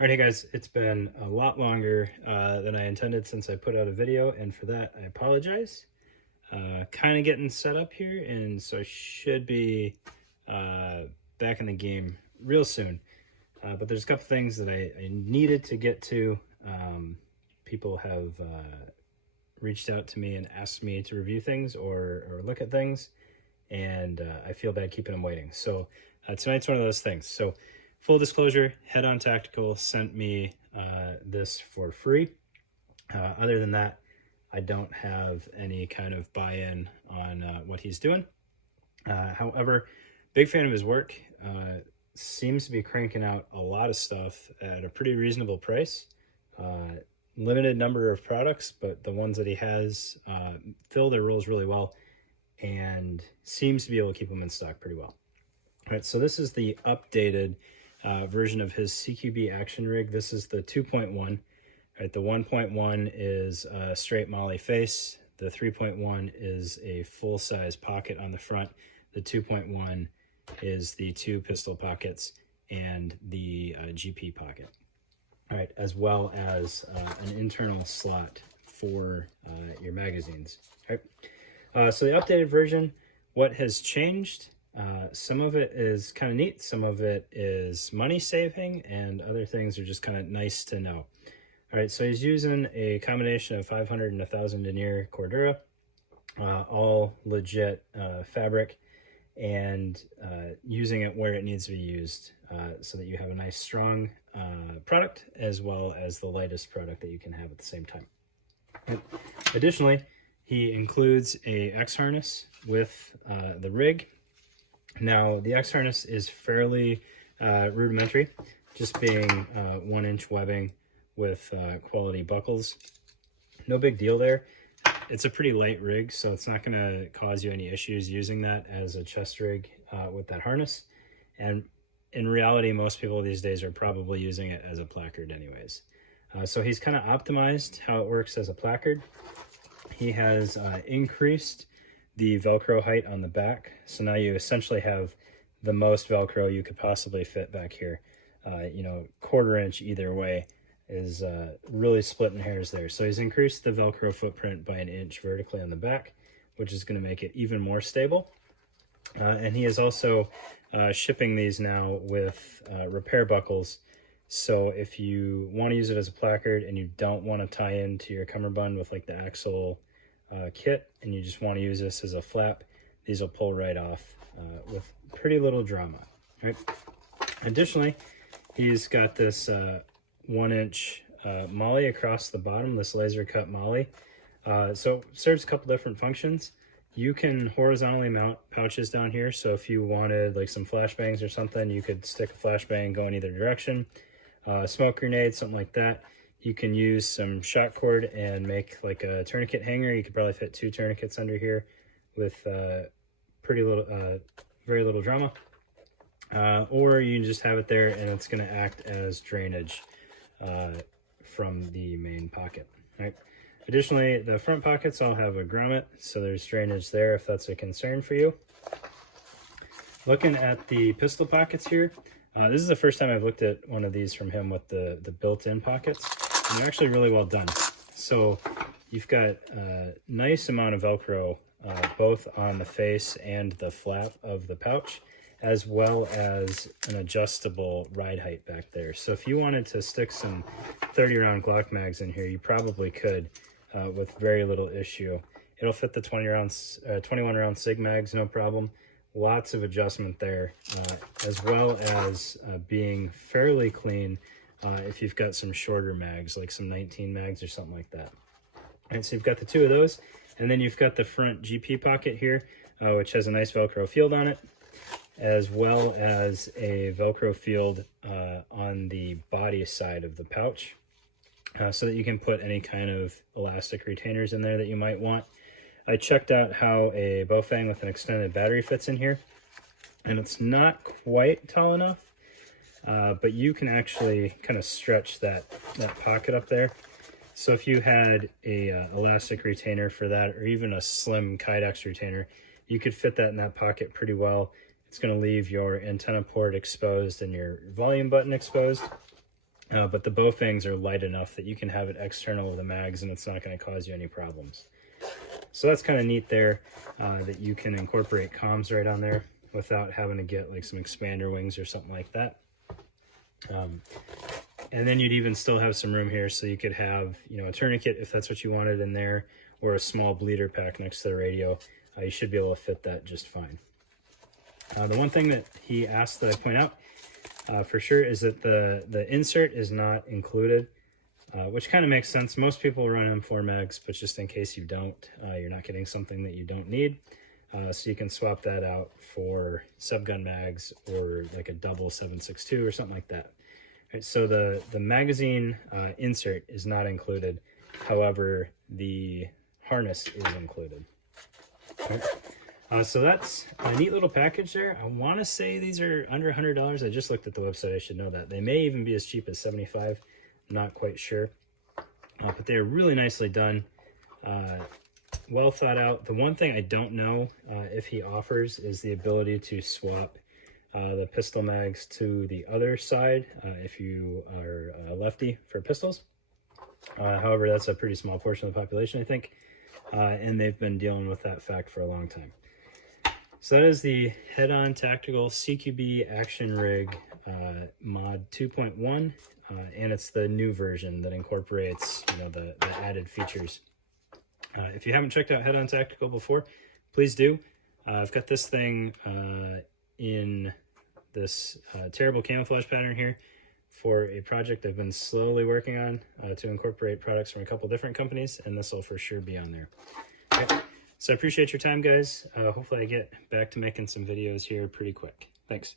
Alright, hey guys, it's been a lot longer than I intended since I put out a video, and for that I apologize. Kind of getting set up here, and so I should be back in the game real soon. But there's a couple things that I needed to get to. People have reached out to me and asked me to review things or look at things, and I feel bad keeping them waiting. So tonight's one of those things. So full disclosure, Head On Tactical sent me this for free. Other than that, I don't have any kind of buy-in on what he's doing. However, big fan of his work. Seems to be cranking out a lot of stuff at a pretty reasonable price. Limited number of products, but the ones that he has fill their roles really well and seems to be able to keep them in stock pretty well. All right, so this is the updated version of his CQB action rig. This is the 2.1. Right, the 1.1 is a straight MOLLE face. The 3.1 is a full-size pocket on the front. The 2.1 is the two pistol pockets and the GP pocket. All right, as well as an internal slot for your magazines. All right, so the updated version, what has changed? Some of it is kind of neat, some of it is money saving, and other things are just kind of nice to know. All right, so he's using a combination of 500 and 1000 denier Cordura, all legit fabric, and using it where it needs to be used so that you have a nice strong product as well as the lightest product that you can have at the same time. And additionally, he includes a X harness with the rig. Now, the X harness is fairly rudimentary, just being 1-inch webbing with quality buckles. No big deal there. It's a pretty light rig, so it's not going to cause you any issues using that as a chest rig with that harness. And in reality, most people these days are probably using it as a placard anyways. So he's kind of optimized how it works as a placard. He has increased the Velcro height on the back. So now you essentially have the most Velcro you could possibly fit back here. 1/4 inch either way is really splitting hairs there. So he's increased the Velcro footprint by 1 inch vertically on the back, which is going to make it even more stable. And he is also shipping these now with repair buckles. So if you want to use it as a placard and you don't want to tie into your cummerbund with like the axle kit, and you just want to use this as a flap, these will pull right off with pretty little drama. Right. Additionally, he's got this 1-inch MOLLE across the bottom, this laser cut MOLLE. So it serves a couple different functions. You can horizontally mount pouches down here, so if you wanted like some flashbangs or something, you could stick a flashbang, go in either direction. Smoke grenade, something like that. You can use some shot cord and make like a tourniquet hanger. You could probably fit 2 tourniquets under here with very little drama. Or you can just have it there and it's going to act as drainage from the main pocket. Right. Additionally, the front pockets all have a grommet, so there's drainage there if that's a concern for you. Looking at the pistol pockets here, this is the first time I've looked at one of these from him with the built-in pockets. And they're actually really well done. So you've got a nice amount of Velcro both on the face and the flap of the pouch, as well as an adjustable ride height back there. So if you wanted to stick some 30-round Glock mags in here, you probably could with very little issue. It'll fit the 21-round SIG mags, no problem. Lots of adjustment there, as well as being fairly clean if you've got some shorter mags, like some 19 mags or something like that. And so you've got the 2 of those, and then you've got the front GP pocket here, which has a nice Velcro field on it, as well as a Velcro field on the body side of the pouch, so that you can put any kind of elastic retainers in there that you might want. I checked out how a Bowfang with an extended battery fits in here, and it's not quite tall enough, but you can actually kind of stretch that pocket up there. So if you had a elastic retainer for that, or even a slim Kydex retainer, you could fit that in that pocket pretty well. It's going to leave your antenna port exposed and your volume button exposed. but the bow fangs are light enough that you can have it external of the mags and it's not going to cause you any problems. So that's kind of neat there, that you can incorporate comms right on there without having to get like some expander wings or something like that. And then you'd even still have some room here, so you could have, you know, a tourniquet if that's what you wanted in there, or a small bleeder pack next to the radio. You should be able to fit that just fine. The one thing that he asked that I point out for sure is that the insert is not included, which kind of makes sense. Most people run M4 mags, but just in case you don't, you're not getting something that you don't need. So you can swap that out for subgun mags or like a double 7.62 or something like that. Right, so the magazine insert is not included. However, the harness is included. Right. So that's a neat little package there. I want to say these are under $100. I just looked at the website. I should know that. They may even be as cheap as $75. I'm not quite sure. But they are really nicely done. Well thought out. The one thing I don't know if he offers is the ability to swap the pistol mags to the other side if you are a lefty for pistols. However, that's a pretty small portion of the population, I think. And they've been dealing with that fact for a long time. So that is the Head-On Tactical CQB Action Rig Mod 2.1, and it's the new version that incorporates, you know, the added features. If you haven't checked out Head-On Tactical before, please do. I've got this thing in this terrible camouflage pattern here for a project I've been slowly working on to incorporate products from a couple different companies, and this will for sure be on there. Okay. So I appreciate your time, guys. Hopefully I get back to making some videos here pretty quick. Thanks.